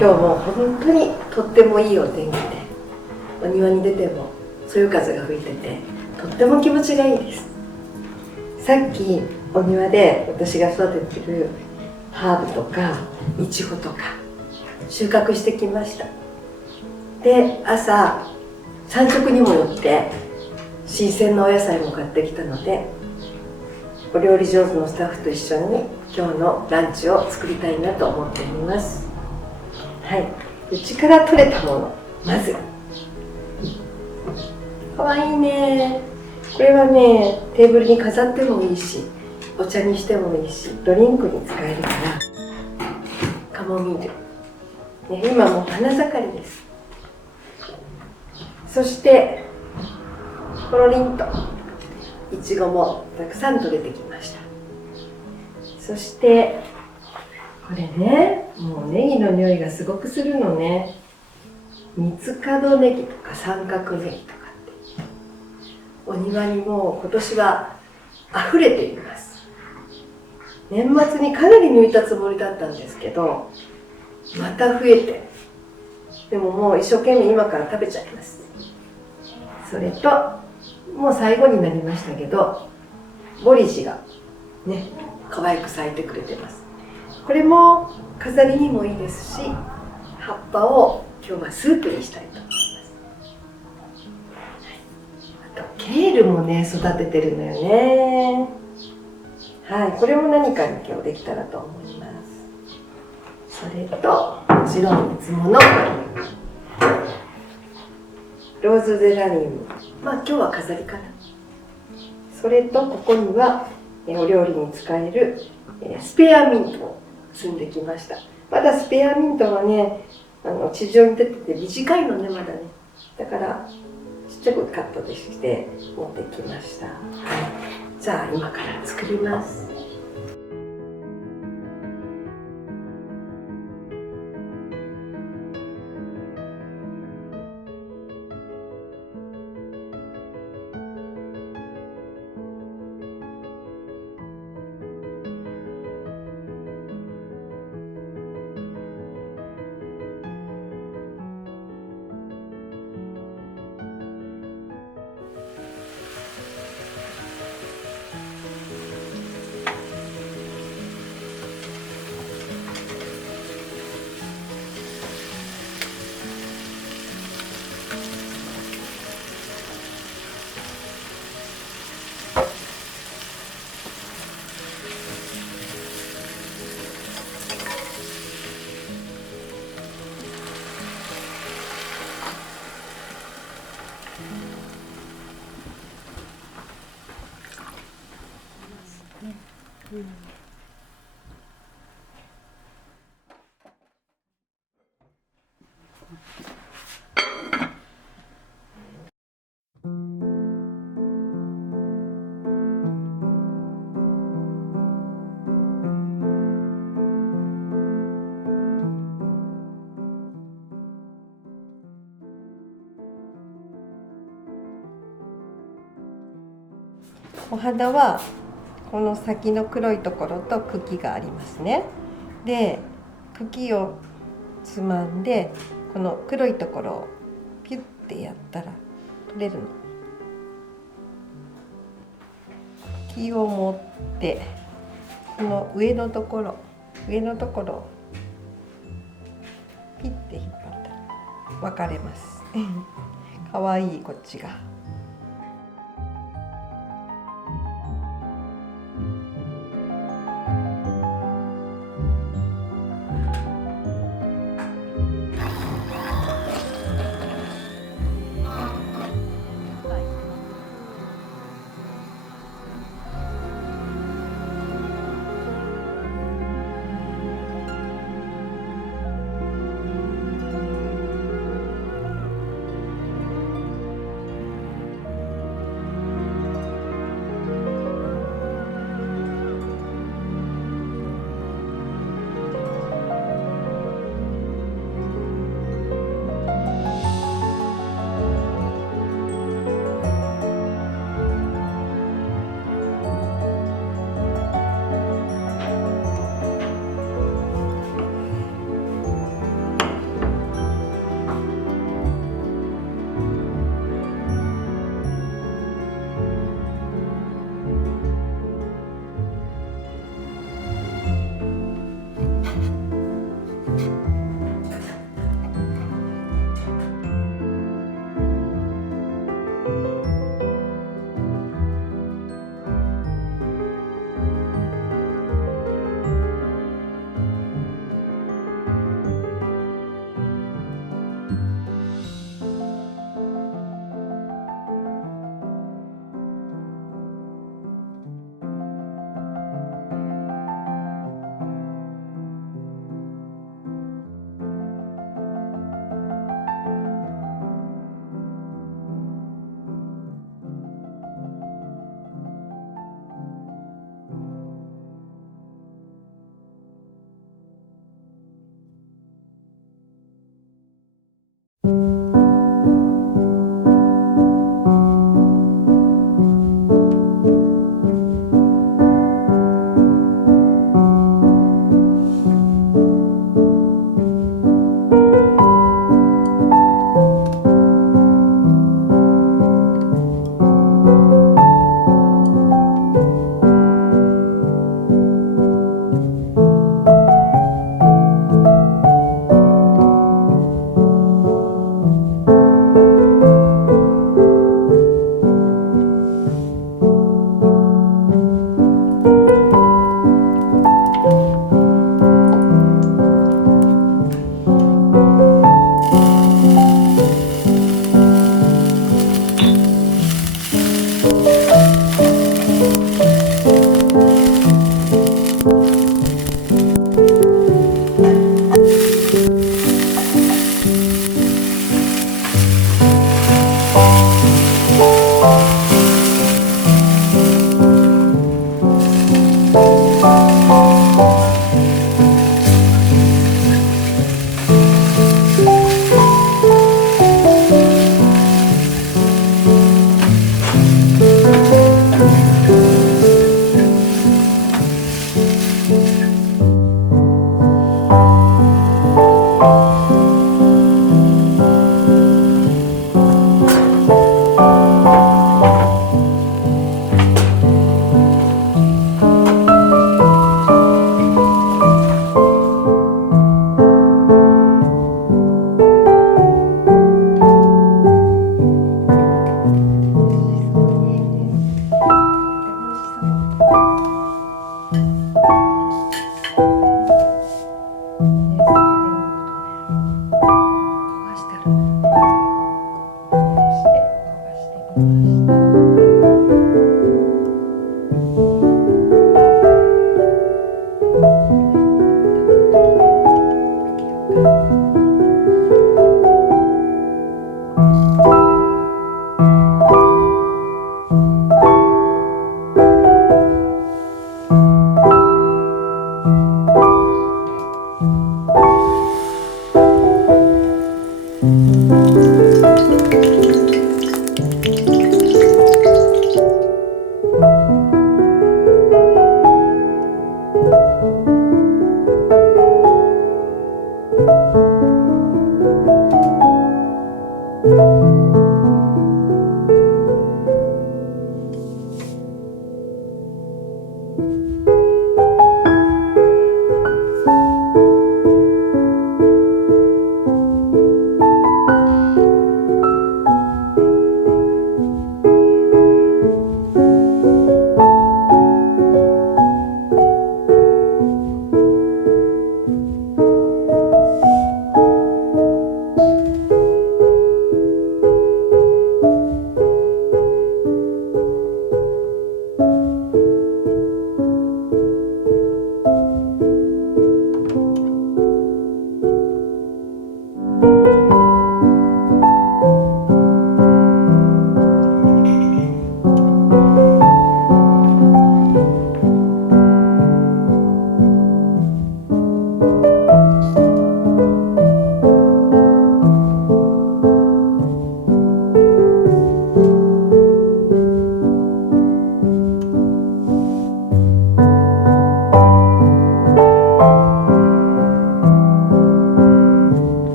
今日も本当にとってもいいお天気で、お庭に出てもそよ風が吹いててとっても気持ちがいいです。さっきお庭で私が育ててるハーブとかイチゴとか収穫してきました。で、朝産直にも寄って新鮮なお野菜も買ってきたので、お料理上手のスタッフと一緒に今日のランチを作りたいなと思っています。はい、うちから採れたもの、まずかわいいね。これはね、テーブルに飾ってもいいし、お茶にしてもいいし、ドリンクに使えるから。カモミール、ね、今もう花盛りです。そしてポロリンといちごもたくさん取れてきました。そしてこれね、もうネギの匂いがすごくするのね。三つ角ネギとか三角ネギとかってお庭にもう今年は溢れています。年末にかなり抜いたつもりだったんですけど、また増えて、でももう一生懸命今から食べちゃいます。それともう最後になりましたけど、ボリジがね、可愛く咲いてくれてます。これも飾りにもいいですし、葉っぱを今日はスープにしたいと思います。あとケールもね、育ててるのよね。はい、これも何かに今日できたらと思います。それともちろんいつものローズゼラニウム、まあ今日は飾りかな。それとここにはお料理に使えるスペアミントを摘んできました。まだスペアミントはね、地上に出てて短いのね、まだね。だからちっちゃくカットして持ってきました。はい、じゃあ今から作ります。お花はこの先の黒いところと茎がありますね。で、茎をつまんでこの黒いところをピュッてやったら取れるの。木を持ってこの上のところをピッて引っ張ったら分かれます。かわいい、こっちが。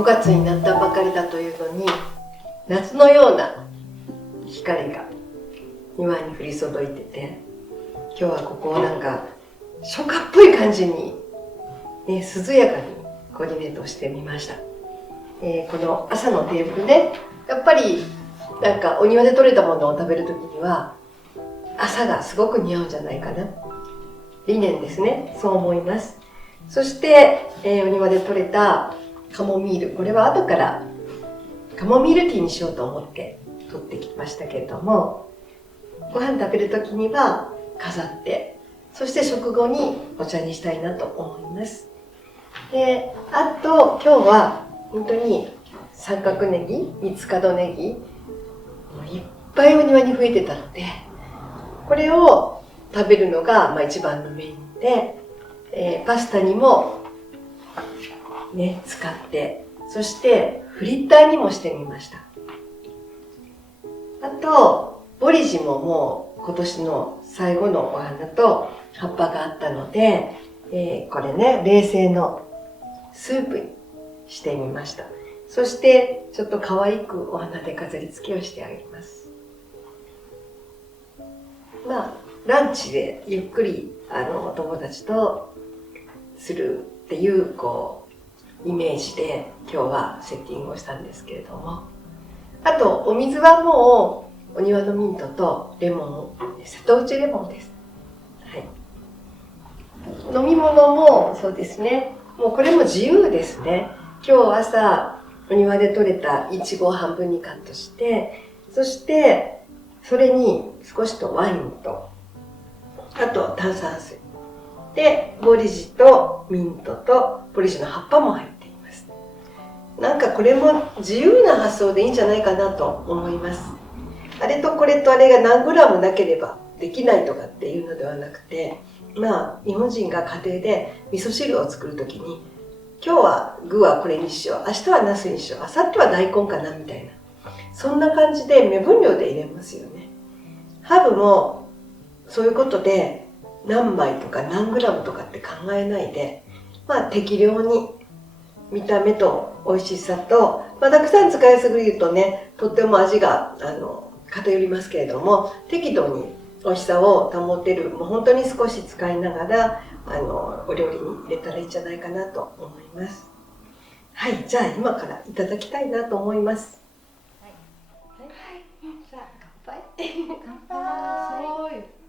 5月になったばかりだというのに、夏のような光が庭に降り注いでて、今日はここをなんか初夏っぽい感じに、ね、涼やかにコーディネートしてみました。この朝のテーブルね、やっぱりなんかお庭で採れたものを食べるときには朝がすごく似合うんじゃないかな。理念ですね、そう思います。そして、お庭で採れたカモミール、これは後からカモミールティーにしようと思って取ってきましたけれども、ご飯食べるときには飾って、そして食後にお茶にしたいなと思います。で、あと今日は本当に三角ネギ、三つ角ネギ、いっぱいお庭に増えてたので、これを食べるのが一番のメインで、パスタにもね、使って、そしてフリッターにもしてみました。あと、ボリジももう今年の最後のお花と葉っぱがあったので、これね、冷製のスープにしてみました。そしてちょっと可愛くお花で飾り付けをしてあげます。ランチでゆっくりお友達とするっていうイメージで今日はセッティングをしたんですけれども、あとお水はもうお庭のミントとレモン、瀬戸内レモンです。はい。飲み物もそうですね。もうこれも自由ですね。今日朝お庭で採れたイチゴを半分にカットして、そしてそれに少しとワインと、あと炭酸水でボリジとミントとボリジの葉っぱも入っています。なんかこれも自由な発想でいいんじゃないかなと思います。あれとこれとあれが何グラムなければできないとかっていうのではなくて、日本人が家庭で味噌汁を作るときに、今日は具はこれにしよう、明日はナスにしよう、明後日は大根かなみたいな、そんな感じで目分量で入れますよね。ハーブもそういうことで何枚とか何グラムとかって考えないで、適量に見た目と美味しさと、たくさん使いすぎるとね、とっても味が偏りますけれども、適度に美味しさを保てる、もう本当に少し使いながらお料理に入れたらいいんじゃないかなと思います。はい、じゃあ今からいただきたいなと思います。はい、じゃあ乾杯。乾杯。